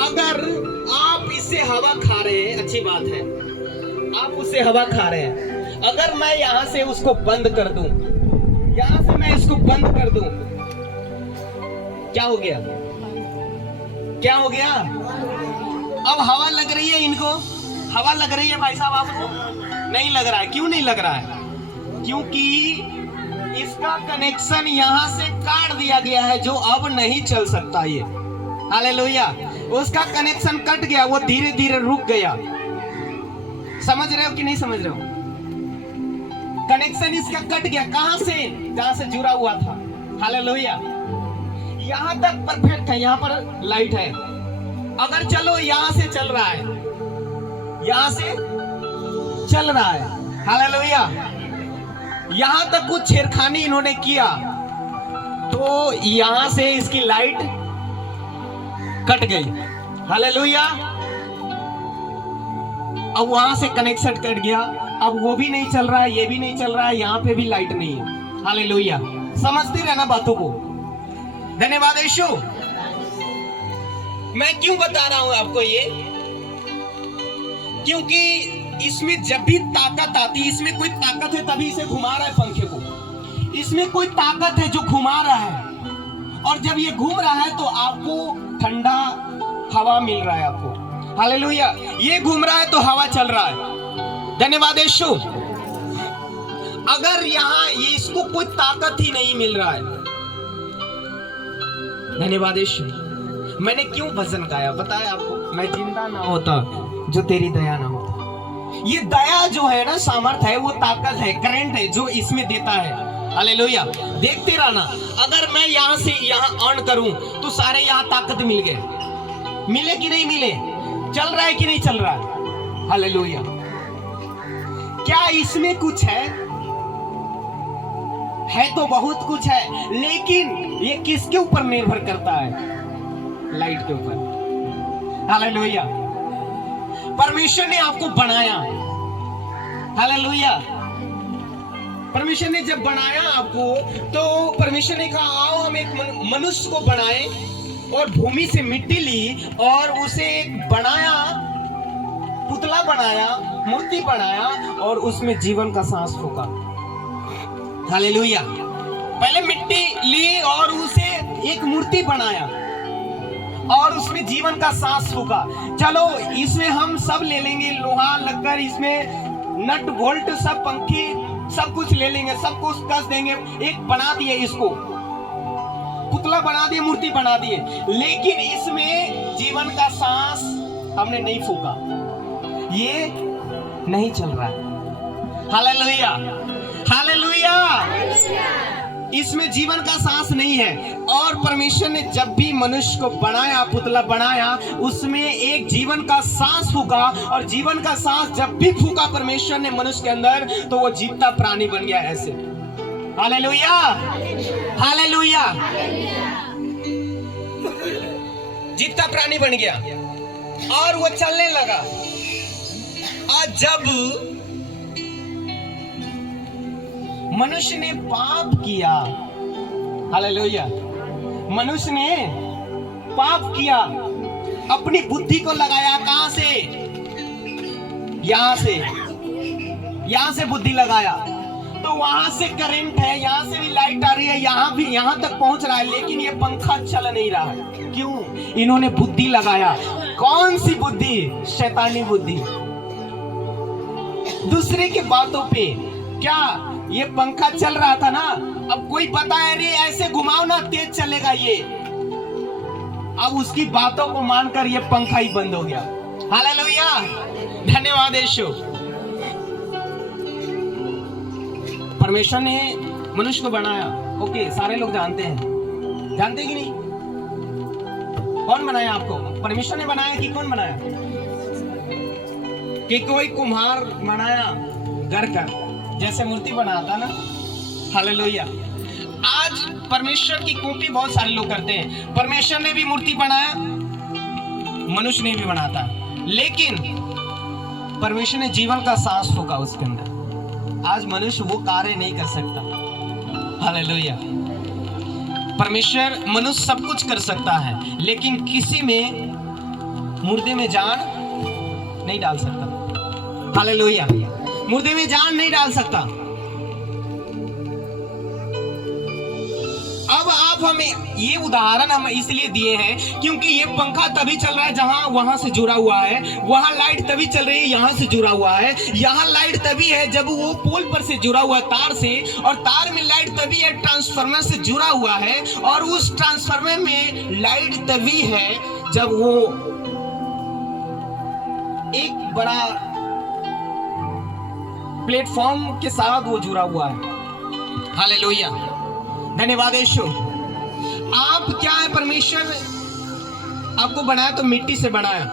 अगर आप इससे हवा खा रहे हैं, अच्छी बात है, आप उससे हवा खा रहे हैं। अगर मैं यहां से उसको बंद कर दूं, यहां से मैं इसको बंद कर दूं, क्या हो गया? क्या हो गया? अब हवा लग रही है इनको, हवा लग रही है भाई साहब आपको? नहीं लग रहा है। क्यों नहीं लग रहा है? क्योंकि इसका कनेक्शन यहां से काट दिया गया है, जो अब नहीं चल सकता ये। हालेलुया। उसका कनेक्शन कट गया, वो धीरे धीरे रुक गया। समझ रहे हो कि नहीं समझ रहे हो? कनेक्शन इसका कट गया। कहां से? जहां से जुड़ा हुआ था। हालेलुया। यहां तक परफेक्ट है, यहां पर लाइट है। अगर चलो यहां से चल रहा है, यहां से चल रहा है। हालेलुया। यहां तक कुछ छेड़खानी इन्होंने किया तो यहां से इसकी लाइट कट गई। हालेलुया। अब वहां से कनेक्शन कट गया, अब वो भी नहीं चल रहा है, ये भी नहीं चल रहा है, यहां पे भी लाइट नहीं है। हालेलुया। समझते रहना बातों को। धन्यवाद यीशु। मैं क्यों बता रहा हूं आपको ये? क्योंकि इसमें जब भी ताकत आती है, इसमें कोई ताकत है तभी इसे घुमा रहा है पंखे को। इसमें कोई ताकत है जो घुमा रहा है, और जब ये घूम रहा है तो आपको ठंडा हवा मिल रहा है आपको। हालेलुया। ये घूम रहा है तो हवा चल रहा है। धन्यवाद यीशु। अगर यहां ये इसको कोई ताकत ही नहीं मिल रहा है, धन्यवाद यीशु। मैंने क्यों भजन गाया बताया आपको? मैं जिंदा ना होता जो तेरी दया ना होता। ये दया जो है ना, सामर्थ है, वो ताकत है, करंट है जो इसमें देता है। हालेलुया। देखते रहना। अगर मैं यहां से यहां ऑन करूं तो सारे यहां ताकत मिल गए। मिले कि नहीं मिले? चल रहा है कि नहीं चल रहा है? हालेलुया। क्या इसमें कुछ है? है तो बहुत कुछ है, लेकिन ये किसके ऊपर निर्भर करता है? लाइट के ऊपर। हालेलुया। परमेश्वर ने आपको बनाया। हालेलुया। परमेश्वर ने जब बनाया आपको तो परमेश्वर ने कहा आओ हम एक मनुष्य को बनाए, और भूमि से मिट्टी ली और उसे एक बनाया, पुतला बनाया, मूर्ति बनाया, और उसमें जीवन का सांस फूंका। हालेलुया। पहले मिट्टी ली और उसे एक मूर्ति बनाया और उसमें जीवन का सांस फूंका। चलो इसमें हम सब ले लेंगे, लोहा लक्कर, इसमें नट बोल्ट सब, पंखी सब कुछ ले लेंगे, सब कुछ कस देंगे। एक बना दिए, इसको पुतला बना दिए, मूर्ति बना दिए, लेकिन इसमें जीवन का सांस हमने नहीं फूंका। ये नहीं चल रहा है। हालेलुया। हालेलुया। इसमें जीवन का सांस नहीं है। और परमेश्वर ने जब भी मनुष्य को बनाया, पुतला बनाया, उसमें एक जीवन का सांस फूंका, और जीवन का सांस जब भी फूंका परमेश्वर ने मनुष्य के अंदर, तो वो जीता प्राणी बन गया ऐसे। हालेलुया। हालेलुया। जीता प्राणी बन गया और वो चलने लगा। और जब मनुष्य ने पाप किया, हालेलुया, मनुष्य ने पाप किया, अपनी बुद्धि को लगाया। कहां से? यहां से बुद्धि लगाया, तो वहां से करंट है, यहां से भी लाइट आ रही है, यहां भी, यहां तक पहुंच रहा है, लेकिन ये पंखा चल नहीं रहा है। क्यों? इन्होंने बुद्धि लगाया। कौन सी बुद्धि? शैतानी बुद्धि, दूसरे की बातों पे। क्या ये पंखा चल रहा था ना, अब कोई बताए अरे ऐसे घुमाओ ना, तेज चलेगा ये, अब उसकी बातों को मानकर ये पंखा ही बंद हो गया। हालेलुया। धन्यवाद यीशु। परमेश्वर ने मनुष्य को बनाया, ओके, सारे लोग जानते हैं, जानते कि नहीं? कौन बनाया आपको? परमेश्वर ने बनाया कि कौन बनाया? कि कोई कुम्हार बनाया घर का, जैसे मूर्ति बनाता ना। हालेलुया। आज परमेश्वर की कॉपी बहुत सारे लोग करते हैं। परमेश्वर ने भी मूर्ति बनाया, मनुष्य ने भी बनाता, लेकिन परमेश्वर ने जीवन का सांस फूंका उसके अंदर। आज मनुष्य वो कार्य नहीं कर सकता। हालेलुया। परमेश्वर मनुष्य सब कुछ कर सकता है, लेकिन किसी में मुर्दे में जान नहीं डाल सकता। हालेलुया। मुर्दे में जान नहीं डाल सकता। अब आप हमें ये उदाहरण हम इसलिए दिए हैं क्योंकि ये पंखा तभी चल रहा है जहां वहां से जुड़ा हुआ है, वहां लाइट तभी चल रही है यहां से जुड़ा हुआ है, यहां लाइट तभी है जब वो पोल पर से जुड़ा हुआ है तार से, और तार में लाइट तभी है ट्रांसफार्मर से जुड़ा हुआ है, और उस ट्रांसफार्मर में लाइट तभी है जब वो एक बड़ा प्लेटफॉर्म के साथ वो जुड़ा हुआ है। हालेलुया, धन्यवाद यीशु। आप क्या है, परमेश्वर आपको बनाया तो मिट्टी से बनाया।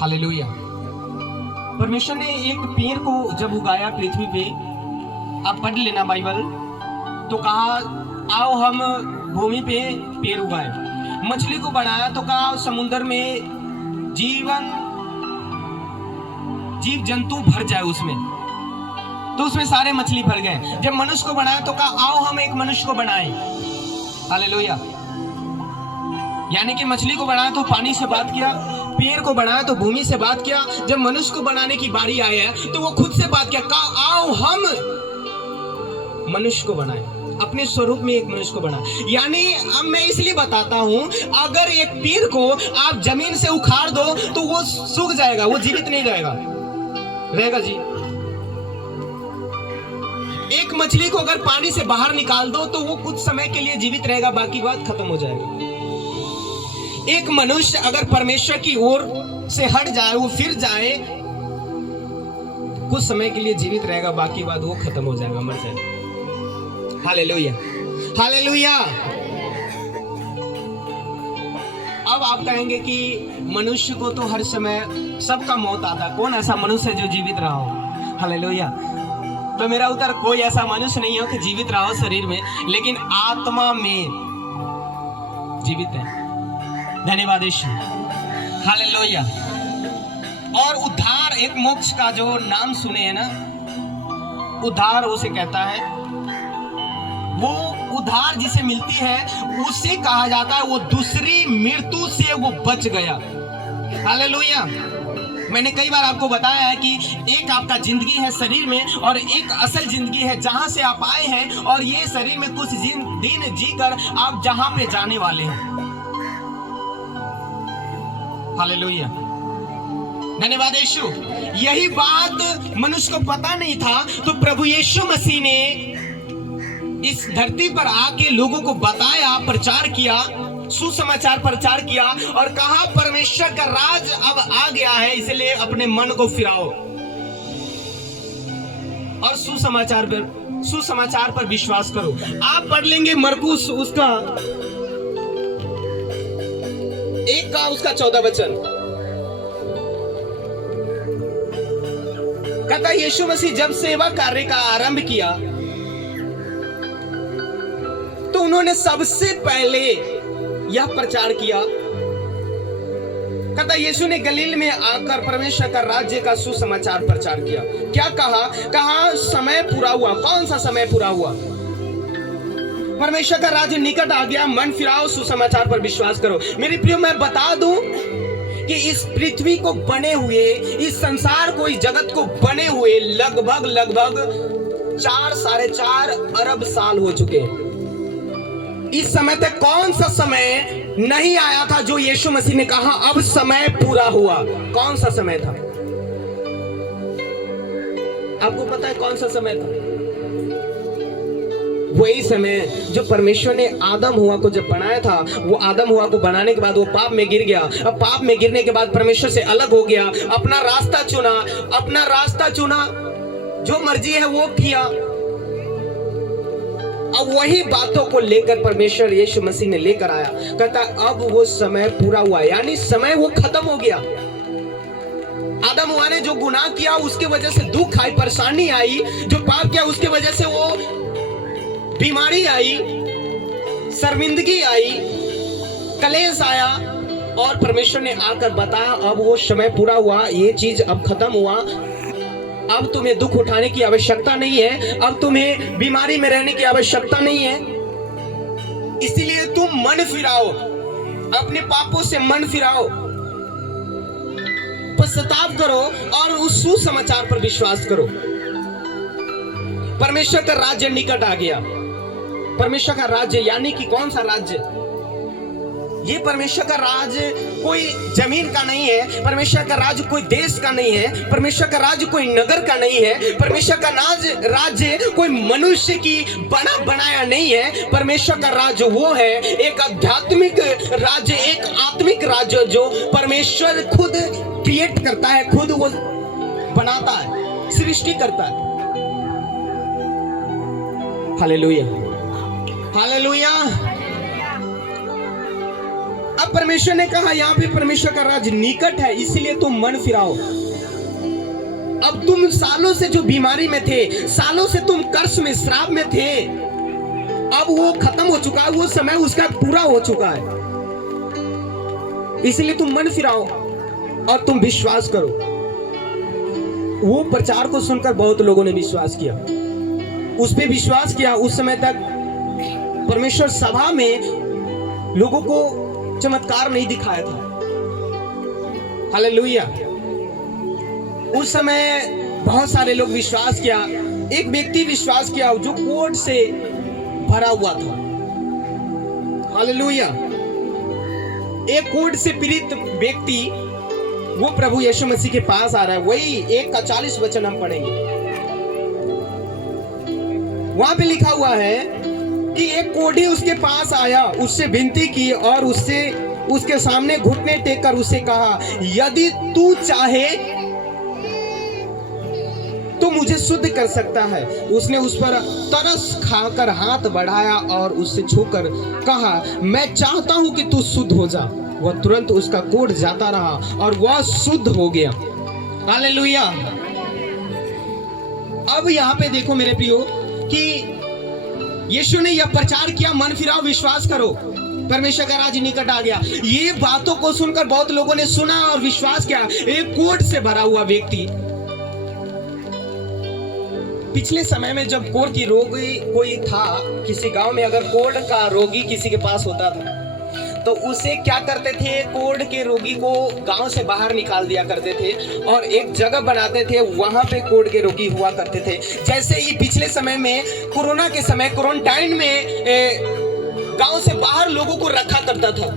हालेलुया। परमेश्वर ने एक पेड़ को जब उगाया पृथ्वी पे, आप पढ़ लेना बाइबल, तो कहा आओ हम भूमि पे पेड़ उगाए। मछली को बनाया तो कहा समुद्र में जीव जंतु भर जाए उसमें, तो उसमें सारे मछली भर गए। जब मनुष्य को बनाया तो कहा आओ हम एक मनुष्य को बनाएं। हालेलुया। यानी कि मछली को बनाया तो पानी से बात किया, पेड़ को बनाया तो भूमि से बात किया। जब मनुष्य को बनाने की बारी आई है तो वो खुद से बात किया, कहा आओ हम मनुष्य को बनाएं, अपने स्वरूप में एक मनुष्य को बना। यानी अब मैं इसलिए बताता हूं, अगर एक पेड़ को आप जमीन से उखाड़ दो तो वो सूख जाएगा, वो जीवित नहीं रहेगा जी। एक मछली को अगर पानी से बाहर निकाल दो तो वो कुछ समय के लिए जीवित रहेगा, बाकी बात खत्म हो जाएगा। एक मनुष्य अगर परमेश्वर की ओर से हट जाए, वो फिर जाए, कुछ समय के लिए जीवित रहेगा, बाकी बात वो खत्म हो जाएगा, मर जाएगा। Hallelujah, hallelujah. अब आप कहेंगे कि मनुष्य को तो हर समय सबका मौत आता, कौन ऐसा मनुष्य है जो जीवित रहा हो? हालेलुया। तो मेरा उत्तर, कोई ऐसा मनुष्य नहीं हो कि जीवित रहा हो शरीर में, लेकिन आत्मा में जीवित है। धन्यवाद यीशु। हालेलुया। और उद्धार, एक मोक्ष का जो नाम सुने हैं ना, उद्धार उसे कहता है, वो उद्धार जिसे मिलती है उसे कहा जाता है वो दूसरी मृत्यु से वो बच गया। हालेलुया। मैंने कई बार आपको बताया है कि एक आपका जिंदगी है शरीर में, और एक असल जिंदगी है जहां से आप आए हैं, और ये शरीर में कुछ दिन जीकर आप जहां पे जाने वाले हैं। हालेलुया, धन्यवाद यीशु। यही बात मनुष्य को पता नहीं था, तो प्रभु यीशु मसीह ने इस धरती पर आके लोगों को बताया, प्रचार किया, सुसमाचार प्रचार किया, और कहा परमेश्वर का राज अब आ गया है, इसलिए अपने मन को फिराओ और सुसमाचार पर विश्वास करो। आप पढ़ लेंगे मरकुस उसका 14 वचन, कहता यीशु मसीह जब सेवा कार्य का आरंभ किया तो उन्होंने सबसे पहले यह प्रचार किया। कहता यीशु ने गलील में आकर परमेश्वर का राज्य का सुसमाचार प्रचार किया। क्या कहा समय पूरा हुआ। कौन सा समय पूरा हुआ? परमेश्वर का राज्य निकट आ गया, मन फिराओ, सुसमाचार पर विश्वास करो। मेरे प्रियो, मैं बता दूं कि इस पृथ्वी को बने हुए, इस संसार को, इस जगत को बने हुए लगभग 4-4.5 अरब साल हो चुके हैं। इस समय तक कौन सा समय नहीं आया था जो यीशु मसीह ने कहा अब समय पूरा हुआ? कौन सा समय था? आपको पता है कौन सा समय था? वही समय जो परमेश्वर ने आदम हुआ को जब बनाया था। वो आदम हुआ को बनाने के बाद वो पाप में गिर गया। अब पाप में गिरने के बाद परमेश्वर से अलग हो गया, अपना रास्ता चुना, जो मर्जी है वो किया। अब वही बातों को लेकर परमेश्वर यीशु मसीह ने लेकर आया। कहता अब वो समय पूरा हुआ, यानी समय वो खत्म हो गया। आदम हुआ ने जो गुनाह किया उसके वजह से दुख आई, परेशानी आई, जो पाप किया उसके वजह से वो बीमारी आई, शर्मिंदगी आई, कलेश आया, और परमेश्वर ने आकर बताया अब वो समय पूरा हुआ, ये चीज अब खत्म हुआ, अब तुम्हें दुख उठाने की आवश्यकता नहीं है, अब तुम्हें बीमारी में रहने की आवश्यकता नहीं है। इसलिए तुम मन फिराओ, अपने पापों से मन फिराओ, पश्चाताप करो और उस सुसमाचार पर विश्वास करो। परमेश्वर का राज्य निकट आ गया। परमेश्वर का राज्य यानी कि कौन सा राज्य? ये परमेश्वर का राज्य कोई जमीन का नहीं है, परमेश्वर का राज्य कोई देश का नहीं है, परमेश्वर का राज्य कोई नगर का नहीं है, परमेश्वर का राज्य कोई मनुष्य की बना बनाया नहीं है। परमेश्वर का राज्य वो है, एक आध्यात्मिक राज्य, एक आत्मिक राज्य जो परमेश्वर खुद क्रिएट करता है, खुद वो बनाता है, सृष्टि करता है। Hallelujah, hallelujah. अब परमेश्वर ने कहा यहाँ पे परमेश्वर का राज्य निकट है, इसलिए तुम मन फिराओ। अब तुम सालों से जो बीमारी में थे, सालों से तुम कर्ज में, श्राप में थे, अब वो खत्म हो चुका है, वो समय उसका पूरा हो चुका है। इसलिए तुम मन फिराओ और तुम विश्वास करो। वो प्रचार को सुनकर बहुत लोगों ने विश्वास किया, उस पे विश्वास किया। उस समय तक परमेश्वर सभा में लोगों को चमत्कार नहीं दिखाया था। हालेलुया। उस समय बहुत सारे लोग विश्वास किया। एक व्यक्ति विश्वास किया जो कोढ़ से भरा हुआ था। हालेलुया। एक कोढ़ से पीड़ित व्यक्ति वो प्रभु यीशु मसीह के पास आ रहा है। वही 1:40 वचन हम पढ़ेंगे। वहां पे लिखा हुआ है कि एक कोढ़ी उसके पास आया, उससे विनती की और उसके सामने घुटने टेक कर उसे कहा, यदि तू चाहे तो मुझे शुद्ध कर सकता है। उसने उस पर तरस खाकर हाथ बढ़ाया और उससे छूकर कहा, मैं चाहता हूं कि तू शुद्ध हो जा। वह तुरंत उसका कोढ़ जाता रहा और वह शुद्ध हो गया। हालेलुया। अब यहाँ पे देखो मेरे प्रियो कि यीशु ने यह प्रचार किया, मन फिराओ, विश्वास करो, परमेश्वर का राज्य निकट आ गया। ये बातों को सुनकर बहुत लोगों ने सुना और विश्वास किया। एक कोढ़ से भरा हुआ व्यक्ति, पिछले समय में जब कोढ़ की रोगी कोई था किसी गांव में, अगर कोढ़ का रोगी किसी के पास होता था तो उसे क्या करते थे, कोढ़ के रोगी को गांव से बाहर निकाल दिया करते थे और एक जगह बनाते थे, वहां पे कोढ़ के रोगी हुआ करते थे। जैसे ही पिछले समय में कोरोना के समय क्वारंटाइन में गांव से बाहर लोगों को रखा करता था,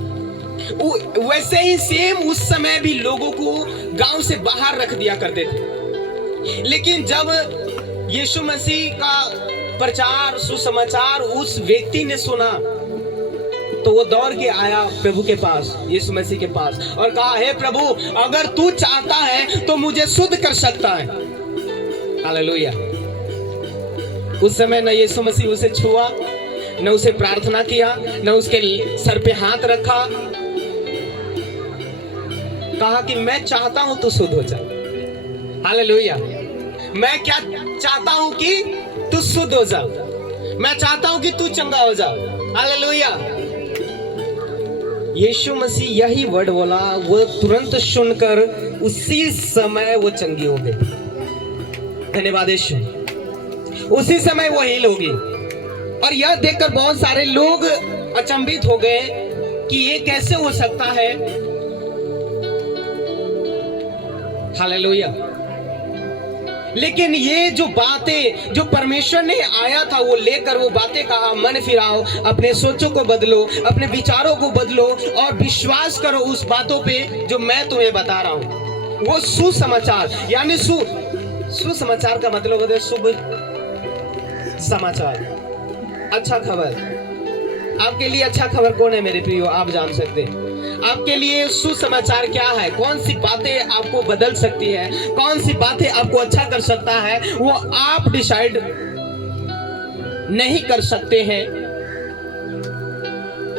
वैसे ही सेम उस समय भी लोगों को गांव से बाहर रख दिया करते थे। लेकिन जब यीशु मसीह का प्रचार, सुसमाचार उस व्यक्ति ने सुना तो वो दौड़ के आया प्रभु के पास, यीशु मसीह के पास, और कहा, हे प्रभु, अगर तू चाहता है तो मुझे शुद्ध कर सकता है। हालेलुया। उस समय न यीशु मसीह उसे छुआ, न उसे प्रार्थना किया, न उसके सर पे हाथ रखा, कहा कि मैं चाहता हूं तू शुद्ध हो जा। हालेलुया। मैं क्या चाहता हूं कि तू शुद्ध हो जा, मैं चाहता हूं कि तू चंगा हो जा। हालेलुया। यीशु मसीह यही वर्ड बोला, वो तुरंत सुनकर उसी समय वो चंगी हो गई। धन्यवाद यीशु। उसी समय वो हील होगी। और यह देखकर बहुत सारे लोग अचंभित हो गए कि ये कैसे हो सकता है। हालेलुया। लेकिन ये जो बातें जो परमेश्वर ने आया था वो लेकर वो बातें कहा, मन फिराओ, अपने सोचों को बदलो, अपने विचारों को बदलो और विश्वास करो उस बातों पे जो मैं तुम्हें बता रहा हूं। वो सुसमाचार, यानी सुसमाचार का मतलब होता है शुभ समाचार, अच्छा खबर। आपके लिए अच्छा खबर कौन है मेरे प्रियो? आप जान सकते हैं। आपके लिए सुसमाचार क्या है? कौन सी बातें आपको बदल सकती है, कौन सी बातें आपको अच्छा कर सकता है, वो आप डिसाइड नहीं कर सकते हैं,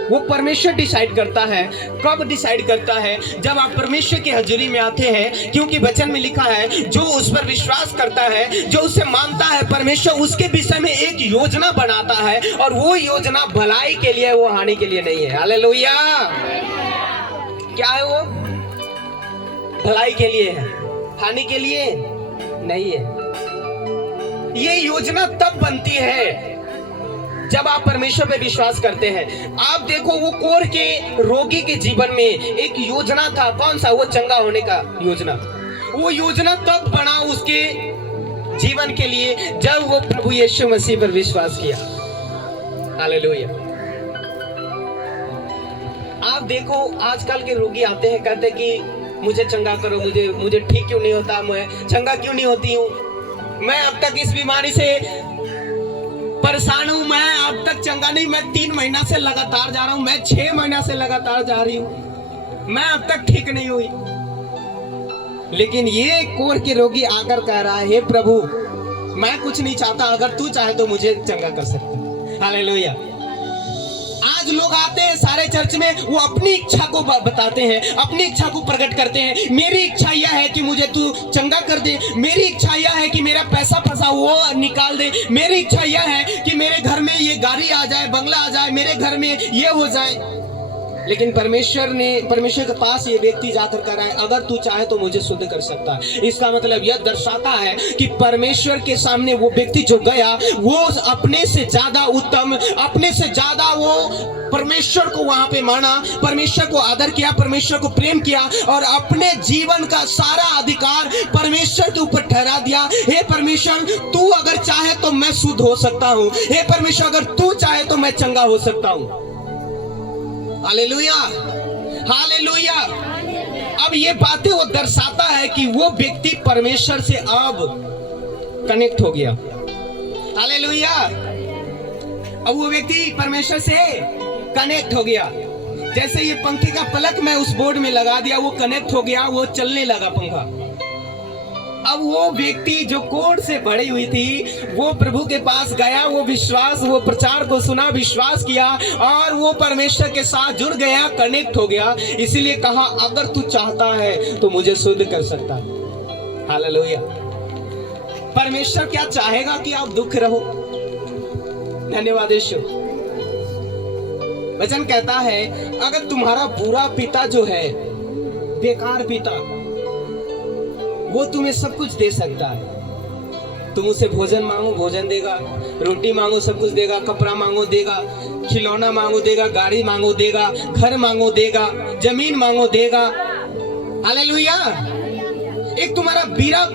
वो परमेश्वर डिसाइड करता है। कब डिसाइड करता है? जब आप परमेश्वर की हजूरी में आते हैं, क्योंकि वचन में लिखा है, जो उस पर विश्वास करता है, जो उसे मानता है, परमेश्वर उसके विषय में एक योजना बनाता है और वो योजना भलाई के लिए, वो हानि के लिए नहीं है। हालेलुया। क्या है वो? भलाई के लिए है, हानि के लिए नहीं है। ये योजना तब बनती है जब आप परमेश्वर पे विश्वास करते हैं। आप देखो वो कोढ़ के रोगी के जीवन में एक योजना था, कौन सा? वो चंगा होने का योजना। वो योजना तब बना उसके जीवन के लिए जब वो प्रभु यीशु मसीह पर विश्वास किया। हालेलुया। आप देखो आजकल के रोगी आते हैं, कहते हैं कि मुझे चंगा करो, मुझे ठीक क्यों नहीं होता, मैं चंगा क्यों नहीं होती हूँ, मैं अब तक इस बीमारी से परेशान हूं, मैं अब तक चंगा नहीं, मैं 3 महीना से लगातार जा रहा हूं, मैं 6 महीना से लगातार जा रही हूं, मैं अब तक ठीक नहीं हुई। लेकिन ये कोढ़ के रोगी आकर कह रहा है, हे प्रभु मैं कुछ नहीं चाहता, अगर तू चाहे तो मुझे चंगा कर सकता। हालेलुया। आज लोग आते हैं सारे चर्च में, वो अपनी इच्छा को बताते हैं, अपनी इच्छा को प्रकट करते हैं। मेरी इच्छा यह है कि मुझे तू चंगा कर दे, मेरी इच्छा यह है कि मेरा पैसा फंसा वो निकाल दे, मेरी इच्छा यह है कि मेरे घर में ये गाड़ी आ जाए, बंगला आ जाए, मेरे घर में ये हो जाए। लेकिन परमेश्वर के पास ये व्यक्ति जाकर कह रहा है, अगर तू चाहे तो मुझे शुद्ध कर सकता है। इसका मतलब यह दर्शाता है कि परमेश्वर के सामने वो व्यक्ति जो गया, वो अपने से ज्यादा उत्तम, अपने से ज्यादा वो परमेश्वर को वहां पे माना, परमेश्वर को आदर किया, परमेश्वर को प्रेम किया और अपने जीवन का सारा अधिकार परमेश्वर के ऊपर ठहरा दिया। हे परमेश्वर तू अगर चाहे तो मैं शुद्ध हो सकता हूँ, हे परमेश्वर अगर तू चाहे तो मैं चंगा हो सकता हूँ। Hallelujah, hallelujah. अब ये बातें वो दर्शाता है कि वो व्यक्ति परमेश्वर से अब कनेक्ट हो गया। हालेलुया। अब वो व्यक्ति परमेश्वर से कनेक्ट हो गया। जैसे ये पंखे का प्लग मैं उस बोर्ड में लगा दिया, वो कनेक्ट हो गया, वो चलने लगा पंखा। अब वो व्यक्ति जो कोढ़ से भरी हुई थी, वो प्रभु के पास गया, वो प्रचार को सुना, विश्वास किया और वो परमेश्वर के साथ जुड़ गया, कनेक्ट हो गया। इसीलिए कहा, अगर तू चाहता है तो मुझे शुद्ध कर सकता है। हालेलुया। परमेश्वर क्या चाहेगा कि आप दुख रहो। धन्यवाद यीशु। वचन कहता है, अगर तुम्हारा बुरा पिता जो है, बेकार पिता, वो तुम्हें सब कुछ दे सकता है। तुम उसे भोजन मांगो, भोजन देगा, रोटी मांगो, सब कुछ देगा, कपड़ा मांगो देगा, खिलौना मांगो देगा, गाड़ी मांगो देगा, घर मांगो देगा, जमीन मांगो देगा। हालेलुया। एक तुम्हारा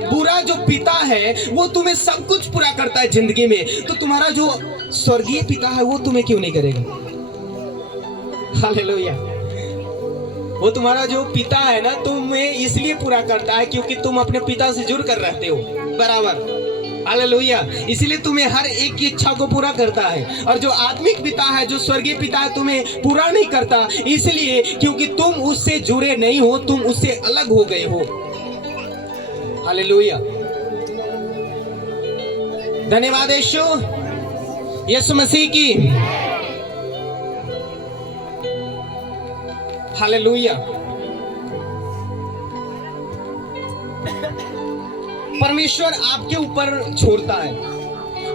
बुरा जो पिता है वो तुम्हें सब कुछ पूरा करता है जिंदगी में, तो तुम्हारा जो स्वर्गीय पिता है वो तुम्हें क्यों नहीं करेगा। हालेलुया। वो तुम्हारा जो पिता है ना, तुम्हें इसलिए पूरा करता है क्योंकि तुम अपने पिता से जुड़ कर रहते हो बराबर। हालेलुया। इसलिए तुम्हें हर एक की इच्छा को पूरा करता है। और जो आत्मिक पिता है, जो स्वर्गीय पिता है, तुम्हें पूरा नहीं करता, इसलिए क्योंकि तुम उससे जुड़े नहीं हो, तुम उससे अलग हो गए हो। हालेलुया। धन्यवाद यीशु मसीह की। हालेलुया। परमेश्वर आपके ऊपर छोड़ता है।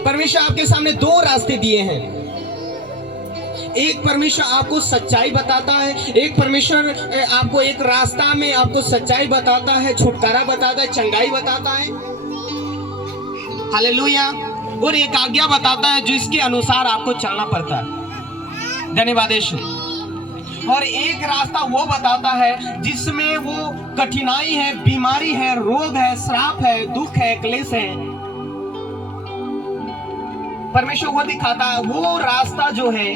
परमेश्वर आपके सामने 2 रास्ते दिए हैं। एक परमेश्वर आपको सच्चाई बताता है, एक परमेश्वर आपको एक रास्ता में आपको सच्चाई बताता है, छुटकारा बताता है, चंगाई बताता है। हालेलुया। और एक आज्ञा बताता है जिसके अनुसार आपको चलना पड़ता है। धन्यवाद यीशु। और एक रास्ता वो बताता है जिसमें वो कठिनाई है, बीमारी है, रोग है, श्राप है, दुख है, क्लेश है। परमेश्वर वो दिखाता है। वो रास्ता जो है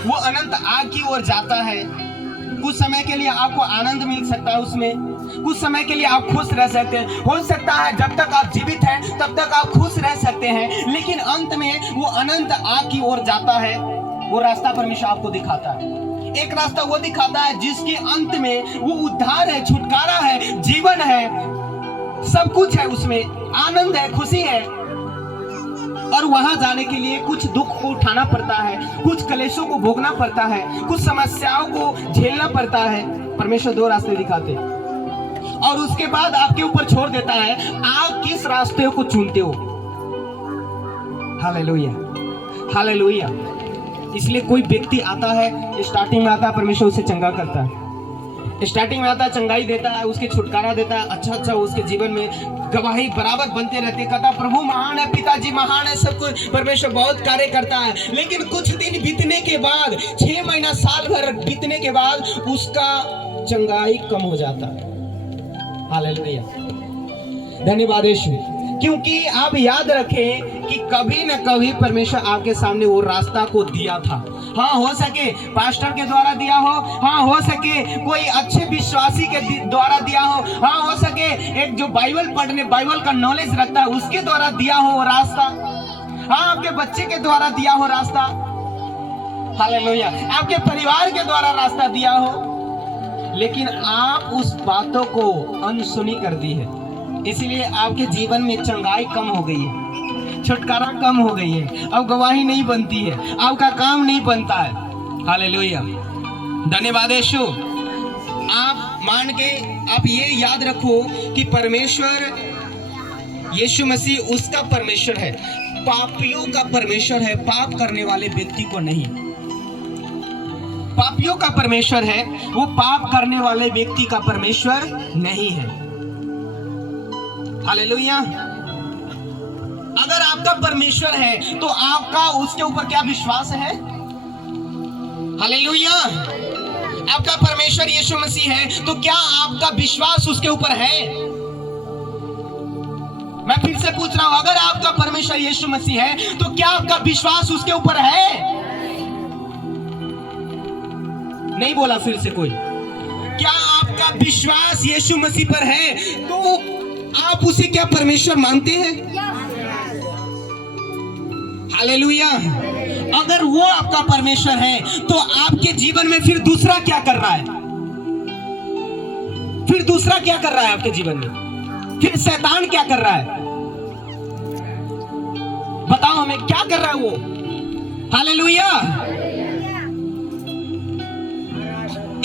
वो अनंत आग की ओर जाता है। कुछ समय के लिए आपको आनंद मिल सकता है उसमें, कुछ समय के लिए आप खुश रह सकते हैं। हो सकता है जब तक आप जीवित हैं तब तक आप खुश रह सकते हैं, लेकिन अंत में वो अनंत आग की ओर जाता है। वो रास्ता परमेश्वर आपको दिखाता है। एक रास्ता वो दिखाता है जिसके अंत में वो उद्धार है, छुटकारा है, जीवन है, सब कुछ है, उसमें आनंद है, खुशी है। और वहां जाने के लिए कुछ दुख को उठाना पड़ता है, कुछ क्लेशों को भोगना पड़ता है, कुछ समस्याओं को झेलना पड़ता है। परमेश्वर 2 रास्ते दिखाते हैं और उसके बाद आपके ऊपर छोड़ देता है, आप किस रास्ते को चुनते हो। Hallelujah, hallelujah. इसलिए कोई व्यक्ति आता है, स्टार्टिंग में आता है, परमेश्वर उसे चंगा करता है, स्टार्टिंग में आता है, चंगाई देता है, उसके छुटकारा देता है, अच्छा उसके जीवन में गवाही बराबर बनते रहते, कहता प्रभु महान है, पिताजी महान है, सब कुछ परमेश्वर बहुत कार्य करता है। लेकिन कुछ दिन बीतने के बाद, 6 महीना साल भर बीतने के बाद उसका चंगाई कम हो जाता है। हालेलुया, धन्यवाद यीशु। क्योंकि आप याद रखें कि कभी न कभी परमेश्वर आपके सामने वो रास्ता को दिया था। हाँ, हो सके पास्टर के द्वारा दिया हो, हाँ हो सके कोई अच्छे विश्वासी के द्वारा दिया हो, हाँ हो सके एक जो बाइबल पढ़ने, बाइबल का नॉलेज रखता है उसके द्वारा दिया हो रास्ता, हाँ आपके बच्चे के द्वारा दिया हो रास्ता, हालेलुया, आपके परिवार के द्वारा रास्ता दिया हो, लेकिन आप उस बातों को अनसुनी कर दी है। इसीलिए आपके जीवन में चंगाई कम हो गई है, छुटकारा कम हो गई है, अब गवाही नहीं बनती है, आपका काम नहीं बनता है। हालेलुया, धन्यवाद यीशु। आप मान के आप ये याद रखो कि परमेश्वर यीशु मसीह उसका परमेश्वर है, पापियों का परमेश्वर है, पाप करने वाले व्यक्ति को नहीं। पापियों का परमेश्वर है, वो पाप करने वाले व्यक्ति का परमेश्वर नहीं है। हालेलुया। अगर आपका परमेश्वर है तो आपका उसके ऊपर क्या विश्वास है? हालेलुया। आपका परमेश्वर यीशु मसीह है तो क्या आपका विश्वास उसके ऊपर है? मैं फिर से पूछ रहा हूं, अगर आपका परमेश्वर यीशु मसीह है तो क्या आपका विश्वास उसके ऊपर है? नहीं बोला फिर से कोई। क्या आपका विश्वास यीशु मसीह पर है तो आप उसे क्या परमेश्वर मानते हैं? हालेलुया। अगर वो आपका परमेश्वर है तो आपके जीवन में फिर दूसरा क्या कर रहा है? फिर दूसरा क्या कर रहा है आपके जीवन में? फिर शैतान क्या कर रहा है? बताओ हमें, क्या कर रहा है वो? हालेलुया।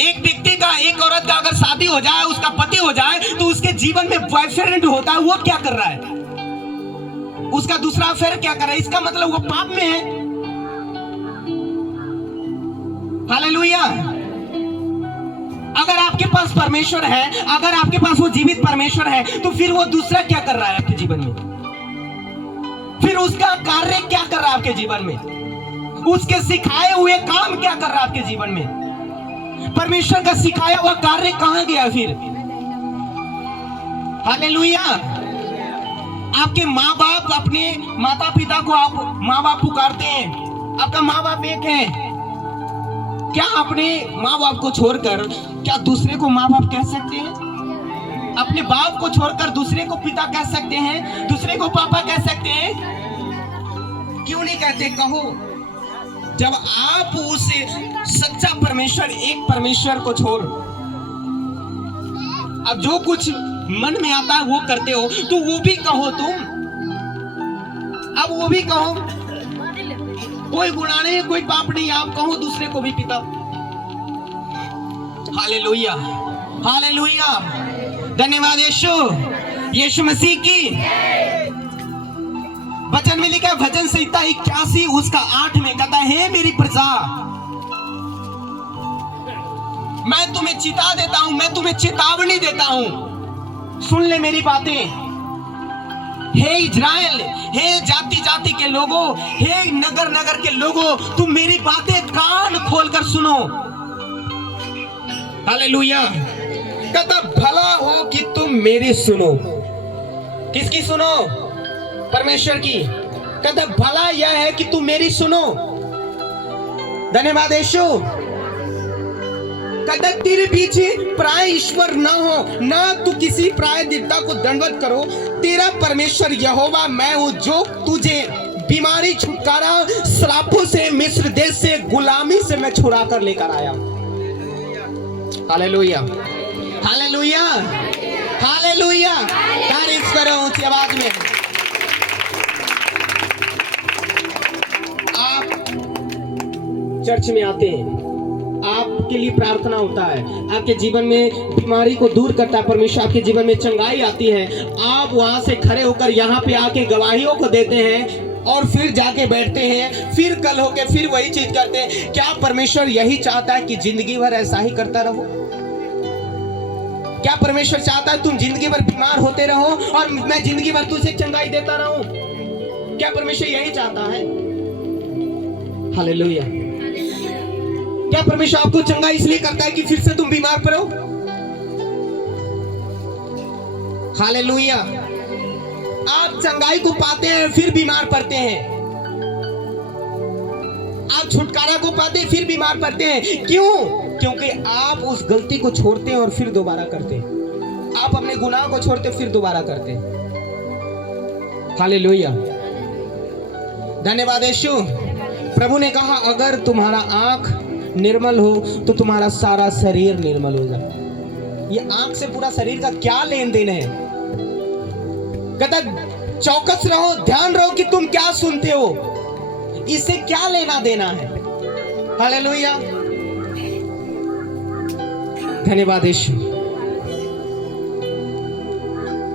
एक व्यक्ति का, एक औरत का अगर शादी हो जाए, उसका पति हो जाए, तो उसके जीवन में बॉयफ्रेंड होता है, वो क्या कर रहा है? उसका दूसरा अफेयर क्या कर रहा है? इसका मतलब वो पाप में है। हालेलुया। अगर आपके पास परमेश्वर है, अगर आपके पास वो जीवित परमेश्वर है, तो फिर वो दूसरा क्या कर रहा है आपके जीवन में? फिर उसका कार्य क्या कर रहा है आपके जीवन में? उसके सिखाए हुए काम क्या कर रहा है आपके जीवन में? परमेश्वर का सिखाया हुआ कार्य कहां गया फिर? हालेलुया। आपके माँ बाप, अपने माता पिता को आप माँ बाप पुकारते हैं, आपका माँ बाप एक है। क्या अपने माँ बाप को छोड़कर क्या दूसरे को माँ बाप कह सकते हैं? अपने बाप को छोड़कर दूसरे को पिता कह सकते हैं, दूसरे को पापा कह सकते हैं? क्यों नहीं कहते? कहो। जब आप उस सच्चा परमेश्वर, एक परमेश्वर को छोड़ अब जो कुछ मन में आता है वो करते हो, तो वो भी कहो तुम। अब वो भी कहो, कोई गुनाह नहीं, कोई पाप नहीं, आप कहो दूसरे को भी पिता। हालेलुया, हालेलुया, धन्यवाद यीशु, यीशु मसीह की। वचन में लिखा, भजन संहिता 81 उसका 8 में कहता है, मेरी प्रजा, मैं तुम्हें चिता देता हूं, मैं तुम्हें चेतावनी देता हूं, सुन ले मेरी बातें। हे इज़राइल, हे जाति जाति के लोगों, हे नगर नगर के लोगों, तुम मेरी बातें कान खोलकर सुनो। हालेलुया। कहता भला हो कि तुम मेरी सुनो। किसकी सुनो? परमेश्वर की। कहता भला यह है कि तुम मेरी सुनो। धन्यवाद यीशु। कहता तेरे पीछे प्राय ईश्वर न हो, ना तू किसी प्राय देवता को दंडवत करो। तेरा परमेश्वर यहोवा मैं हूं, जो तुझे बीमारी, छुटकारा, श्रापों से, मिस्र देश से, गुलामी से मैं छुड़ा कर लेकर आया। Hallelujah, hallelujah, hallelujah. तारीफ करो ऊंची आवाज में। आप चर्च में आते हैं, आपके लिए प्रार्थना होता है, आपके जीवन में बीमारी को दूर करता है परमेश्वर, आपके जीवन में चंगाई आती है, आप वहां से खड़े होकर यहाँ पे आके गवाहियों को देते हैं और फिर जाके बैठते हैं, फिर कल होके फिर वही चीज करते हैं। क्या परमेश्वर यही चाहता है कि जिंदगी भर ऐसा ही करता रहो? क्या परमेश्वर चाहता है तुम जिंदगी भर बीमार होते रहो और मैं जिंदगी भर तुझे चंगाई देता रहूं? क्या परमेश्वर यही चाहता है? हालेलुया। क्या परमेश्वर आपको चंगाई इसलिए करता है कि फिर से तुम बीमार पड़ो? हालेलुया। आप चंगाई को पाते हैं फिर बीमार पड़ते हैं, आप छुटकारा को पाते हैं फिर बीमार पड़ते हैं। क्यों? क्योंकि आप उस गलती को छोड़ते हैं और फिर दोबारा करते हैं। आप अपने गुनाह को छोड़ते फिर दोबारा करते हैं। हालेलुया। धन्यवाद यीशु। प्रभु ने कहा अगर तुम्हारा आंख निर्मल हो तो तुम्हारा सारा शरीर निर्मल हो जाए। ये आंख से पूरा शरीर का क्या लेन देन है? कहता चौकस रहो, ध्यान रहो कि तुम क्या सुनते हो, इससे क्या लेना देना है। हालेलुया। धन्यवाद यीशु।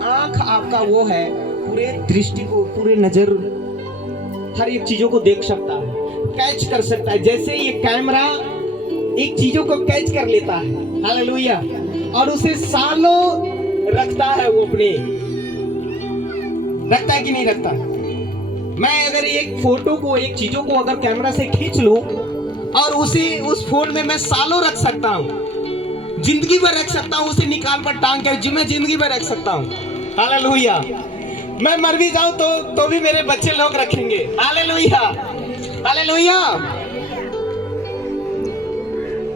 आंख आपका वो है, पूरे दृष्टि को, पूरे नजर, हर एक चीजों को देख सकता है, कैच कर सकता है। जैसे ये कैमरा एक चीजों को कैच कर लेता है, हालेलुया, और उसे सालों रखता है, वो अपने रखता है कि नहीं रखता? मैं अगर एक फोटो को, एक चीजों को अगर कैमरा से खींच लूं और उसे उस फोन में मैं सालों रख सकता हूं, जिंदगी भर रख सकता हूं, उसे निकाल पर टांग के मैं जिंदगी भर रख सकता हूं। हालेलुया। मैं मर भी जाऊं तो भी मेरे बच्चे लोग रखेंगे। Hallelujah, hallelujah.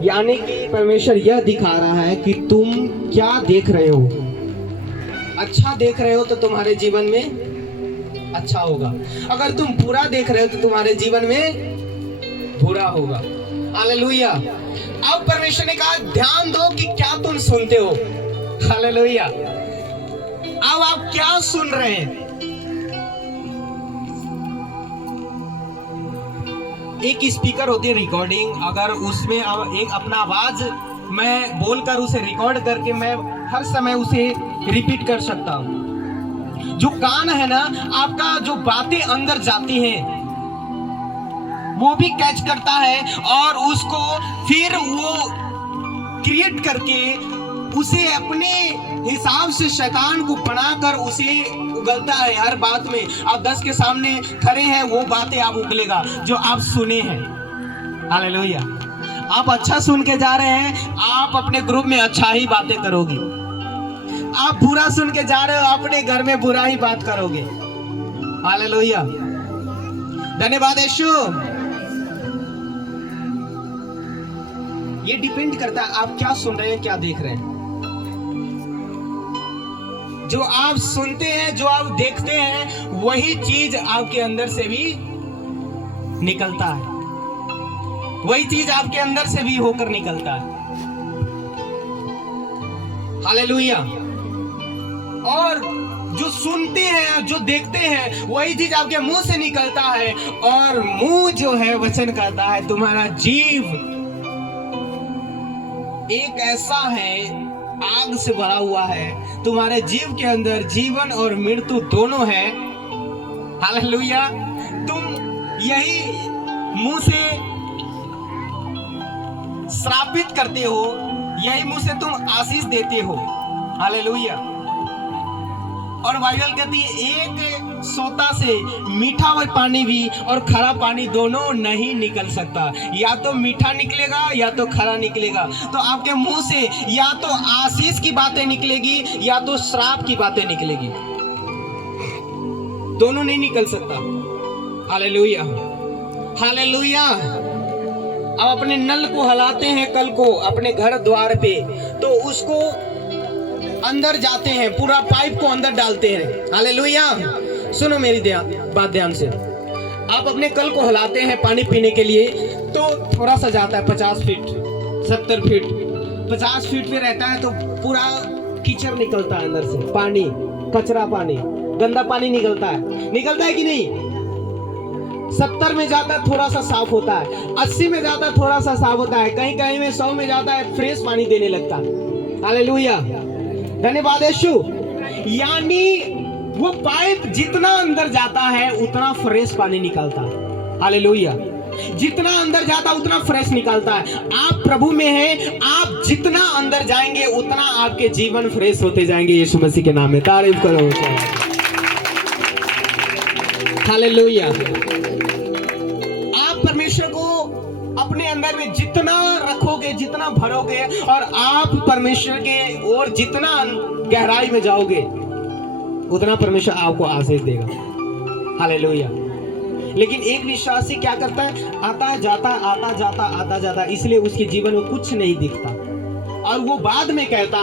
यानी कि परमेश्वर यह दिखा रहा है कि तुम क्या देख रहे हो। अच्छा देख रहे हो तो तुम्हारे जीवन में अच्छा होगा, अगर तुम बुरा देख रहे हो तो तुम्हारे जीवन में बुरा होगा। हालेलुया। अब परमेश्वर ने कहा ध्यान दो कि क्या तुम सुनते हो। हालेलुया। अब आप क्या सुन रहे हैं? एक स्पीकर होती है रिकॉर्डिंग, अगर उसमें एक अपना आवाज मैं बोलकर उसे रिकॉर्ड करके मैं हर समय उसे रिपीट कर सकता हूं। जो कान है ना, आपका जो बातें अंदर जाती हैं वो भी कैच करता है और उसको फिर वो क्रिएट करके उसे अपने हिसाब से शैतान को बनाकर उसे उगलता है। हर बात में आप 10 के सामने खड़े हैं, वो बातें आप उगलेगा जो आप सुने हैं। हालेलुया। आप अच्छा सुन के जा रहे हैं, आप अपने ग्रुप में अच्छा ही बातें करोगे। आप बुरा सुन के जा रहे हो, अपने घर में बुरा ही बात करोगे। हालेलुया। धन्यवाद यीशु। ये डिपेंड करता है आप क्या सुन रहे हैं, क्या देख रहे हैं। जो आप सुनते हैं, जो आप देखते हैं, वही चीज आपके अंदर से भी निकलता है, वही चीज आपके अंदर से भी होकर निकलता है। हालेलुया। और जो सुनते हैं, जो देखते हैं, वही चीज आपके मुंह से निकलता है। और मुंह जो है वचन करता है। तुम्हारा जीव एक ऐसा है, आग से भरा हुआ है। तुम्हारे जीव के अंदर जीवन और मृत्यु दोनों है। हालेलुया। तुम यही मुंह से श्रापित करते हो, यही मुंह से तुम आशीष देते हो। हालेलुया। और बाइबल कहती है एक सोता से मीठा हुआ पानी भी और खरा पानी दोनों नहीं निकल सकता। या तो मीठा निकलेगा या तो खरा निकलेगा। तो आपके मुंह से या तो आशीष की बातें निकलेगी या तो श्राप की बातें निकलेगी, दोनों नहीं निकल सकता। Hallelujah, hallelujah. अब अपने नल को हलाते हैं कल को अपने घर द्वार पे, तो उसको अंदर जाते हैं, पूरा पाइप को अंदर डालते हैं। हालेलुया। सुनो मेरी बात ध्यान से। आप अपने कल को हिलाते हैं पानी पीने के लिए, तो थोड़ा सा जाता है 50 फीट 70 फीट 50 फीट पे रहता है, तो पूरा कीचड़ निकलता है अंदर से, पानी, कचरा पानी, गंदा पानी निकलता है कि नहीं? 70 में जाता है थोड़ा सा साफ होता है, 80 में जाता है थोड़ा सा साफ होता है, कहीं कहीं में 100 में जाता है फ्रेश पानी देने लगता है। हालेलुया। धन्यवाद यीशु। यानी वो पाइप जितना अंदर जाता है उतना फ्रेश पानी निकलता है। हालेलुया। जितना अंदर जाता उतना फ्रेश निकालता है। आप प्रभु में हैं, आप जितना अंदर जाएंगे उतना आपके जीवन फ्रेश होते जाएंगे। यीशु मसीह के नाम में तारीफ करो। हालेलुया। आप परमेश्वर को अपने अंदर में जितना रखोगे, जितना भरोगे, और आप परमेश्वर के और जितना गहराई में जाओगे उतना परमेश्वर आपको आशीष देगा। हालेलुया। लेकिन एक विश्वासी क्या करता है? आता जाता, आता जाता, आता जाता, इसलिए उसके जीवन में कुछ नहीं दिखता और वो बाद में कहता